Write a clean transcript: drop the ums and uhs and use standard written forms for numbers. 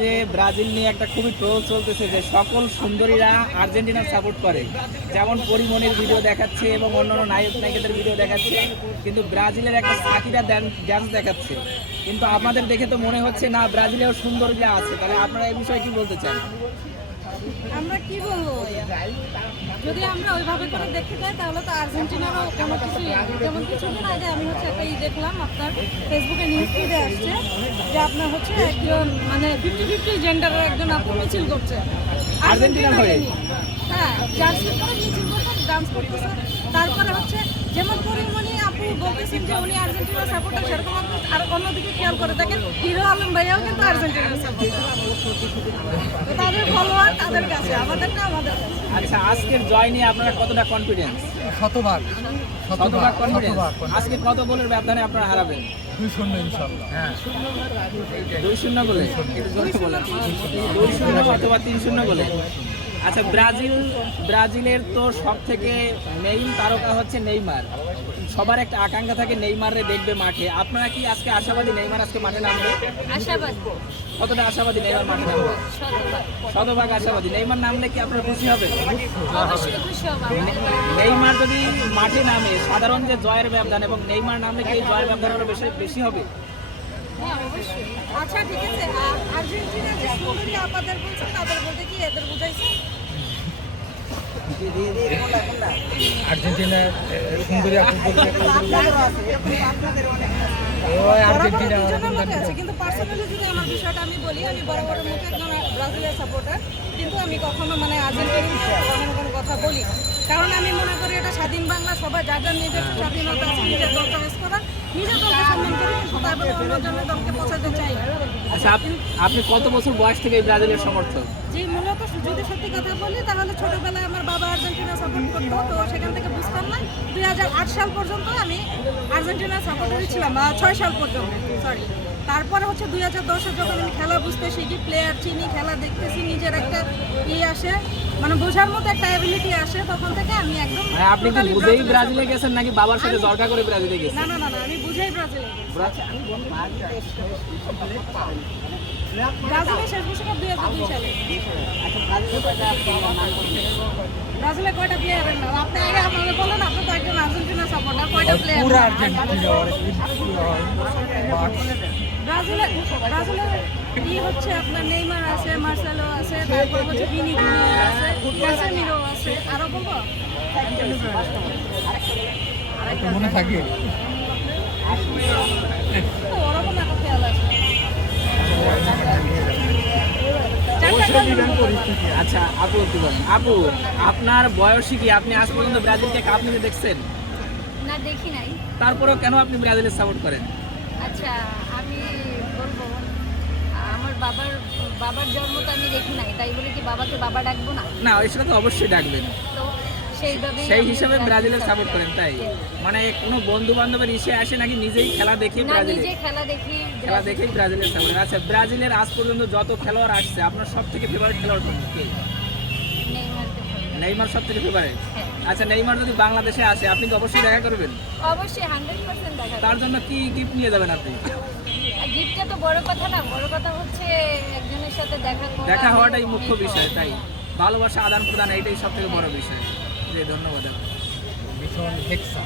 যে ব্রাজিল নিয়ে একটা খুবই ট্রোল চলতেছে যে সকল সুন্দরীরা আর্জেন্টিনার সাপোর্ট করে, যেমন পরিমণির ভিডিও দেখাচ্ছে এবং অন্যান্য নায়ক নায়িকাদের ভিডিও দেখাচ্ছে, কিন্তু ব্রাজিলের একটা সাকিরা ড্যান্স দেখাচ্ছে। কিন্তু আমাদের দেখে তো মনে হচ্ছে না ব্রাজিলেও সুন্দরীরা আছে। তাহলে আপনারা এই বিষয়ে কি বলতে চান? আমরা কি বলবো, যদি আমরা ওইভাবে করে দেখতে যাই তাহলে তো আর্জেন্টিনারও কোনো কিছুই, যেমন কিছুদিন আগে আমি হচ্ছে একটা দেখলাম, আপনার ফেসবুকে নিউজ ফিডে আসছে যে আপনার হচ্ছে একজন মানে 50-50 জেন্ডারের একজন আপু মিছিল করছে আর্জেন্টিনার হয়ে। হ্যাঁ, জার্সি পরে মিছিল করছে, ডান্স করতেছে। তারপরে হচ্ছে যেমন পরিমণি আপু বলতেছেন যে উনি আর্জেন্টিনার সাপোর্টার, সেরকম আর অন্যদিকে খেয়াল করে দেখেন হিরো আলম ভাইয়াও কিন্তু আর্জেন্টিনার সাপোর্টার। তাদের ফলোয়ার তাদের কাছে, আমাদের না আমাদের কাছে। আচ্ছা, আজকের জয় নিয়ে আপনারা কতটা কনফিডেন্স? শতভাগ কনফিডেন্স। আজকে কত গোলের ব্যবধানে আপনারা হারাবেন? 2-0 ইনশাআল্লাহ। হ্যাঁ, 2-0 গোলে, একটু জোরে বলেন। 2-0 অথবা 3-0 গোলে। আচ্ছা, ব্রাজিলের তো সব থেকে মেইন তারকা হচ্ছে নেইমার। সবার একটা আকাঙ্ক্ষা থাকে নেইমারে দেখবে মাঠে। আপনারা কি আজকে আশাবাদী নেইমার আজকে মাঠে নামবে? আশাবাদী। কতটা আশাবাদী নেইমার মাঠে নামবে? শতভাগ আশাবাদী। নেইমার নামলে কি আপনারা খুশি হবেন? অবশ্যই খুশি হব। নেইমার যদি মাঠে নামে, সাধারণ যে জয়ের ব্যবধান এবং নেইমার নামলে কি এই জয়ের ব্যবধান আরো বেশি হবে? হ্যাঁ, অবশ্যই। আচ্ছা, ঠিক আছে। আর্জেন্টিনা যে সুন্দরী আপাদের বলছে, তাদের বলতে কি এদের বুঝাইছে? আর্জেন্টিনা সুন্দরী আপু বলতে দুজনের মধ্যে আছে, কিন্তু পার্সোনালি যদি আমার বিষয়টা আমি বলি, আমি বরাবরের মুখে একজন ব্রাজিলের সাপোর্টার, কিন্তু আমি কখনো মানে আর্জেন্টিনার কোনো কথা বলি না। কারণ আমি মনে করি এটা স্বাধীন বাংলা, সবাই যার যার নিজের স্বাধীনতা আছে, নিজের দলটা বেশ করা, নিজের দলকে সম্মান করি, কিন্তু তারপরে অন্য জনের দলকে পছাতে চাই না। আচ্ছা, আপনি কত বছর বয়স থেকে এই ব্রাজিলের সমর্থক? যে মূলত যদি সত্যি কথা বলি তাহলে ছোটবেলায় আমার বাবা আর্জেন্টিনা সাপোর্ট করতো, তো সেখান থেকে বুঝতাম না। 2008 সাল পর্যন্ত আমি আর্জেন্টিনা সাপোর্টারই ছিলাম, 6 সাল পর্যন্ত, সরি। তারপরে হচ্ছে 2010-এ যখন আমি খেলা বুঝতে শিখি, প্লেয়ার চিনি, খেলা দেখতেছি, নিজের একটা আসে, মানে বোঝার মতো একটা অ্যাবিলিটি আসে, তখন থেকে আমি একদম। আপনি কি বুঝেই ব্রাজিলে গেছেন নাকি বাবার সাথে জলকা করে ব্রাজিলে গেছেন? না না না, আমি বুঝেই ব্রাজিলে গেছি। ব্রাজিলের শেষ বিশ্বকাপ 2002 সালে। ব্রাজিলে কয়টা প্লেয়ারের নাম আপনি আগে আমাকে বলেন? আপনি তো একজন আর্জেন্টিনা সাপোর্টার, কয়টা প্লেয়ার? পুরো আর্জেন্টিনা ব্রাজিলের হচ্ছে আপনার নেইমার আছে, মার্সেলো আছে, তারপর হচ্ছে ভিনি জুনিয়র আছে, ক্যাসেমিরো আছে, আরো বলবো মনে থাকে তো ওরকম একটা খেয়াল আছে। আচ্ছা আপু, কি বলেন? আপু, আপনার বয়সী কি? আপনি আজ পর্যন্ত ব্রাজিলকে কাপ নিতে দেখছেন? না, দেখি নাই। তারপরেও কেন আপনি ব্রাজিলের সাপোর্ট করেন? আচ্ছা, আমি বলবো আমার বাবার জন্ম তো আমি দেখি নাই, তাই বলে কি বাবাকে বাবা ডাকবো না? না, সেটা তো অবশ্যই ডাকবেন। তো সেই হিসাবে ব্রাজিলের সাপোর্ট করেন, তাই? মানে কোনো বন্ধু বান্ধবের ইসে আসে নাকি নিজেই খেলা দেখে না, ব্রাজিল নিজে খেলা দেখেই ব্রাজিলের সাপোর্ট? আচ্ছা, ব্রাজিলের আজ পর্যন্ত যত খেলোয়াড় আসছে আপনার সব থেকে ফেভারিট খেলোয়াড় কে? নেইমারকে follow। নেইমার সব থেকে ফেভারিট? হ্যাঁ। আচ্ছা, নেইমার যদি বাংলাদেশে আসে আপনি তো অবশ্যই দেখা করবেন। অবশ্যই 100% দেখা। তার জন্য কি গিফট নিয়ে যাবেন আপনি? গিফটটা তো বড় কথা না, বড় কথা হচ্ছে একজনের সাথে দেখা হওয়াটাই মুখ্য বিষয়, তাই ভালোবাসা আদান প্রদান এইটাই সব থেকে বড় বিষয়। জি, ধন্যবাদ। ভীষণ হেক্সা।